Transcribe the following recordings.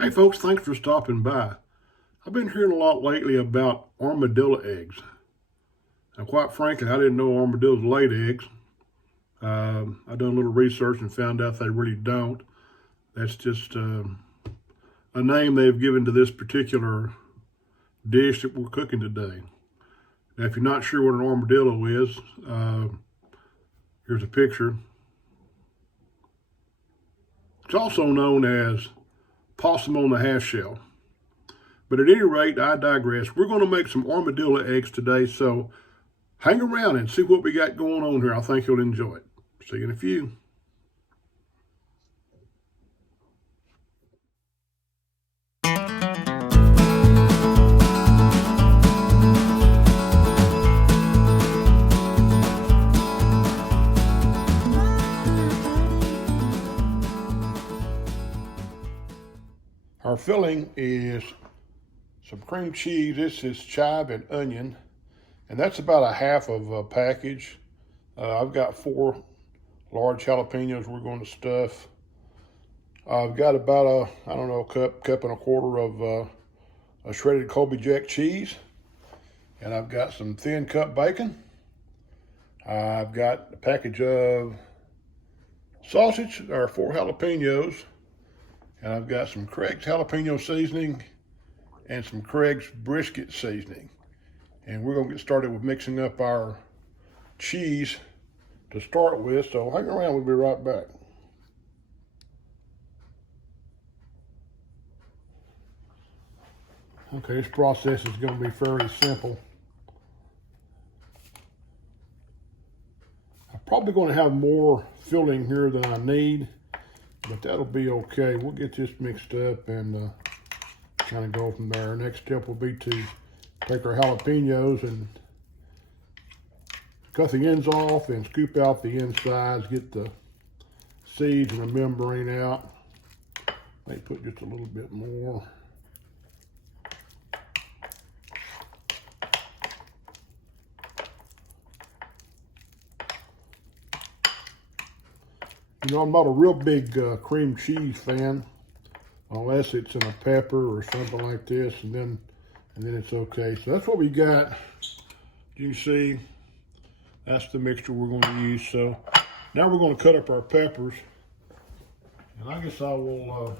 Hey folks, thanks for stopping by. I've been hearing a lot lately about armadillo eggs. And quite frankly, I didn't know armadillos laid eggs. I done a little research and found out they really don't. That's just a name they've given to this particular dish that we're cooking today. Now, if you're not sure what an armadillo is, here's a picture. It's also known as possum on the half shell. But at any rate, I digress. We're going to make some armadillo eggs today, so hang around and see what we got going on here. I think you'll enjoy it. See you in a few. Our filling is some cream cheese. This is chive and onion, and that's about a half of a package. I've got 4 large jalapenos we're going to stuff. I've got about a cup and a quarter of a shredded Colby Jack cheese, and I've got some thin cut bacon. I've got a package of sausage, or 4 jalapenos, and I've got some Craig's jalapeno seasoning and some Craig's brisket seasoning. And we're gonna get started with mixing up our cheese to start with, so hang around, we'll be right back. Okay, this process is gonna be fairly simple. I'm probably gonna have more filling here than I need, but that'll be okay. We'll get this mixed up and kind of go from there. Next step will be to take our jalapenos and cut the ends off and scoop out the insides, get the seeds and the membrane out. May put just a little bit more. You know, I'm not a real big cream cheese fan, unless it's in a pepper or something like this, and then it's okay. So that's what we got. You see, that's the mixture we're going to use. So now we're going to cut up our peppers, and I guess I will.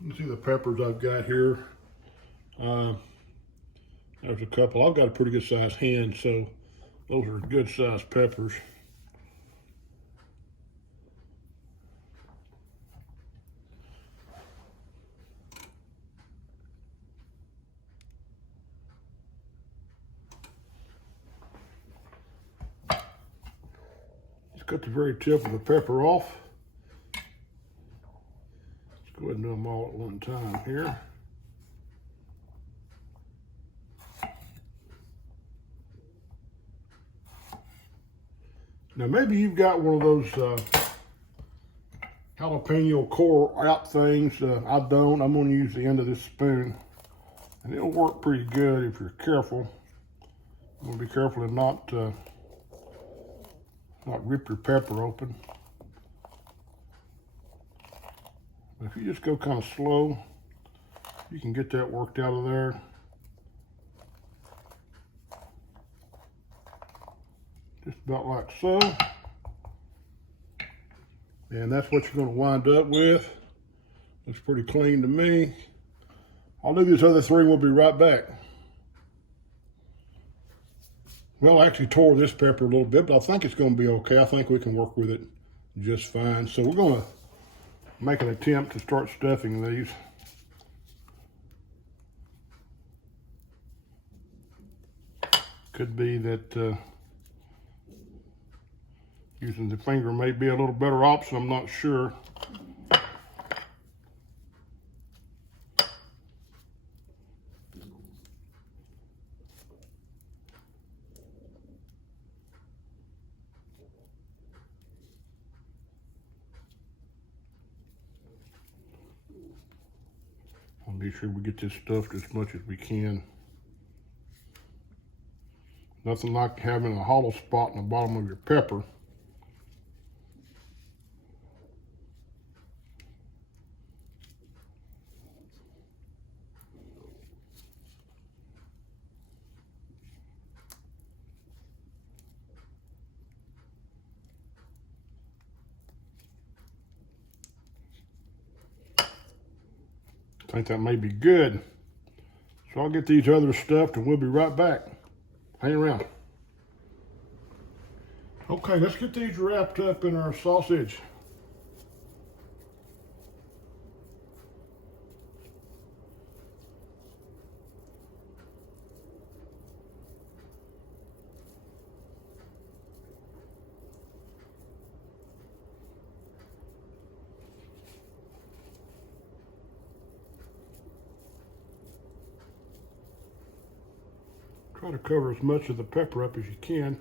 You can see the peppers I've got here. There's a couple. I've got a pretty good sized hand, so those are good sized peppers. Cut the very tip of the pepper off. Let's go ahead and do them all at one time here. Now maybe you've got one of those jalapeno core out things. I don't. I'm going to use the end of this spoon, and it'll work pretty good if you're careful. You want to be careful to not rip your pepper open. But if you just go kind of slow, you can get that worked out of there. Just about like so. And that's what you're going to wind up with. Looks pretty clean to me. I'll do these other 3 and we'll be right back. Well, I actually tore this pepper a little bit, but I think it's going to be okay. I think we can work with it just fine. So we're going to make an attempt to start stuffing these. Could be that using the finger may be a little better option. I'm not sure. I'll be sure we get this stuffed as much as we can. Nothing like having a hollow spot in the bottom of your pepper. think that may be good. So I'll get these others stuffed and we'll be right back. Hang around. Okay, let's get these wrapped up in our sausage. Try to cover as much of the pepper up as you can.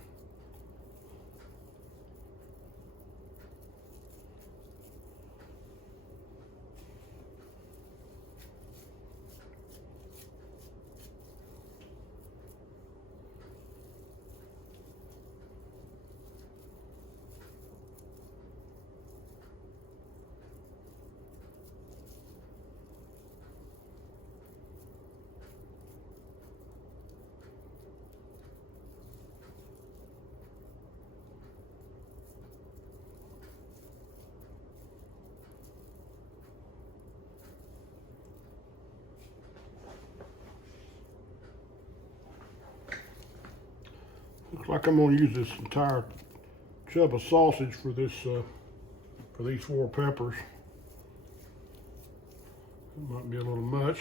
Looks like I'm going to use this entire chub of sausage for this for these 4 peppers. It might be a little much.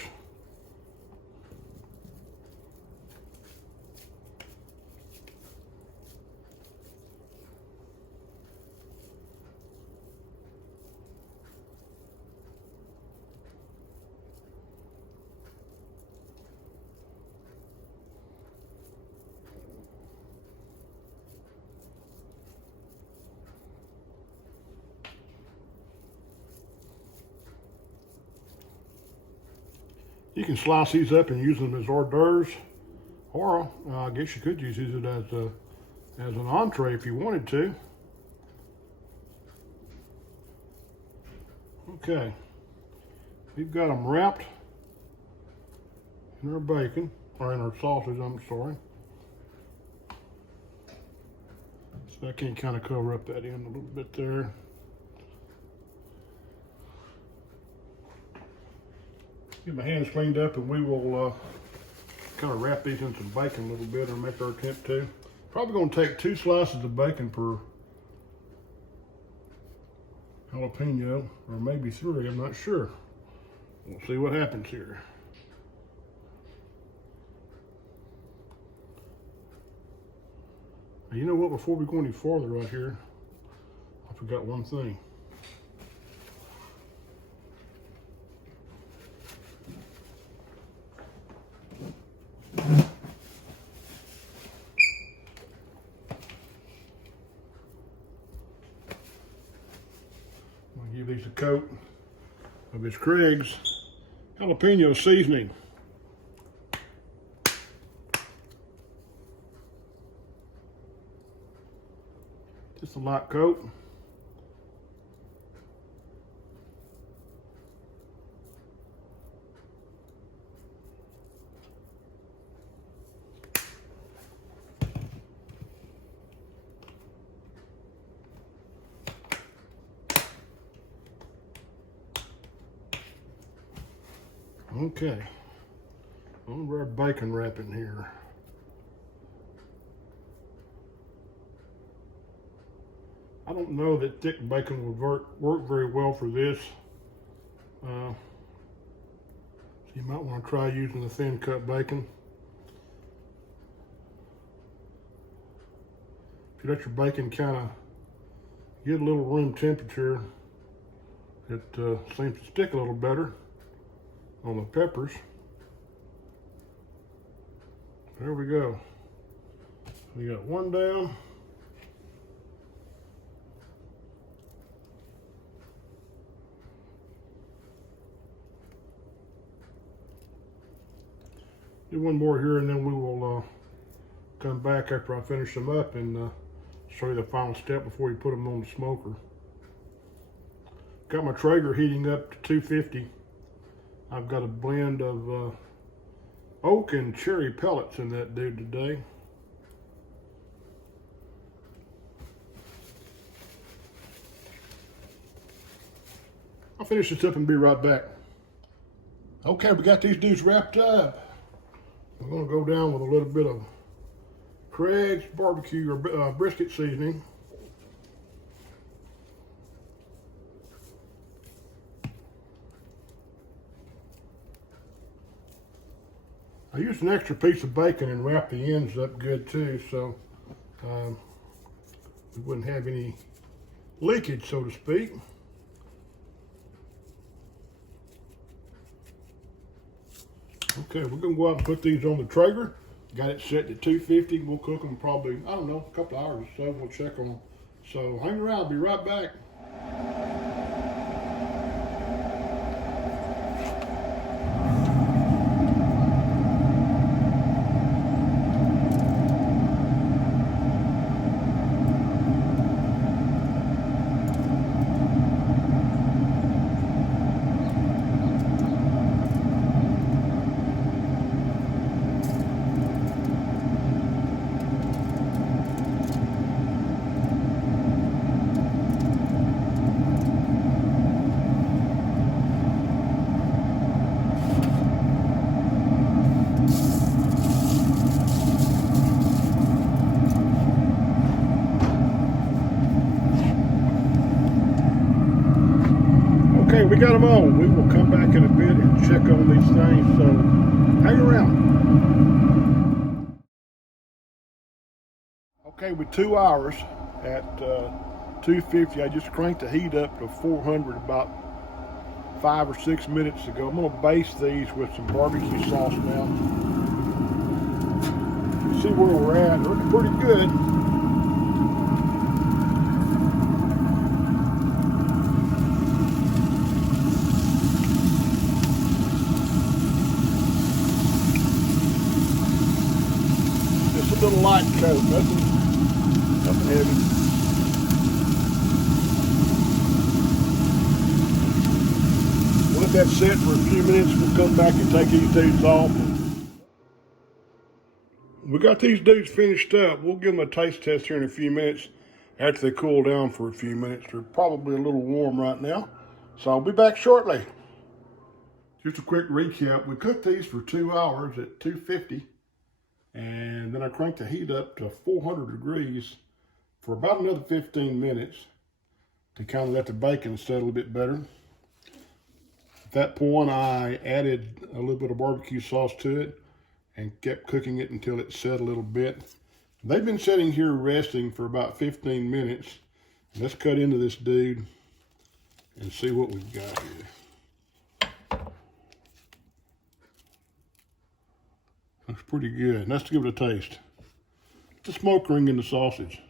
You can slice these up and use them as hors d'oeuvres, or I guess you could use it as an entree if you wanted to. Okay, we've got them wrapped in our bacon, or in our sausage, I'm sorry. So I can kind of cover up that end a little bit there. Get my hands cleaned up and we will kind of wrap these in some bacon a little bit and make our attempt to. Probably going to take 2 slices of bacon per jalapeno, or maybe 3, I'm not sure. We'll see what happens here. Now, you know what, before we go any farther right here, I forgot one thing. Give these a coat of this Craig's jalapeno seasoning. Just a light coat. Okay, over our bacon wrapping here. I don't know that thick bacon would work very well for this. So you might want to try using the thin cut bacon. If you let your bacon kind of get a little room temperature, it seems to stick a little better on the peppers. There we go. We got one down. Do one more here and then we will come back after I finish them up and show you the final step before you put them on the smoker. Got my Traeger heating up to 250. I've got a blend of oak and cherry pellets in that dude today. I'll finish this up and be right back. Okay, we got these dudes wrapped up. We're gonna go down with a little bit of Craig's barbecue or brisket seasoning. I used an extra piece of bacon and wrapped the ends up good too, so we wouldn't have any leakage, so to speak. Okay, we're gonna go out and put these on the Traeger. Got it set to 250. We'll cook them probably, I don't know, a couple of hours or so. We'll check on them. So hang around, I'll be right back. Okay, we got them on. We will come back in a bit and check on these things, so hang around. Okay, with 2 hours at 250, I just cranked the heat up to 400 about 5 or 6 minutes ago. I'm gonna baste these with some barbecue sauce now. See where we're at. They're looking pretty good. Just a little light coat, nothing heavy. Let that set for a few minutes. We'll come back and take these dudes off. We got these dudes finished up. We'll give them a taste test here in a few minutes after they cool down for a few minutes. They're probably a little warm right now, so I'll be back shortly. Just a quick recap. We cooked these for 2 hours at 250, and then I cranked the heat up to 400 degrees for about another 15 minutes to kind of let the bacon settle a bit better. At that point, I added a little bit of barbecue sauce to it and kept cooking it until it set a little bit. They've been sitting here resting for about 15 minutes. Let's cut into this dude and see what we've got here. Looks pretty good. Let's give it a taste. It's a smoke ring in the sausage.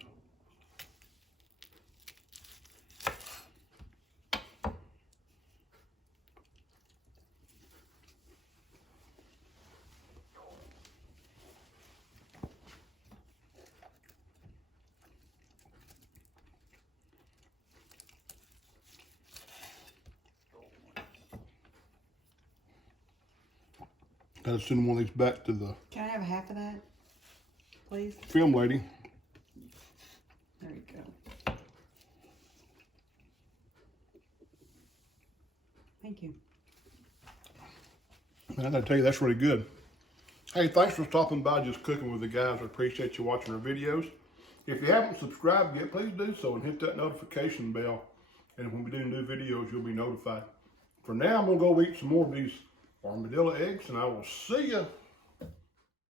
Gotta send one of these back to the Can I have half of that, please? film lady. There you go. Thank you. Man, I gotta tell you, that's really good. Hey, thanks for stopping by Just Cooking with the Guys. I appreciate you watching our videos. If you haven't subscribed yet, please do so and hit that notification bell. And when we do new videos, you'll be notified. For now, I'm gonna go eat some more of these armadillo eggs, and I will see you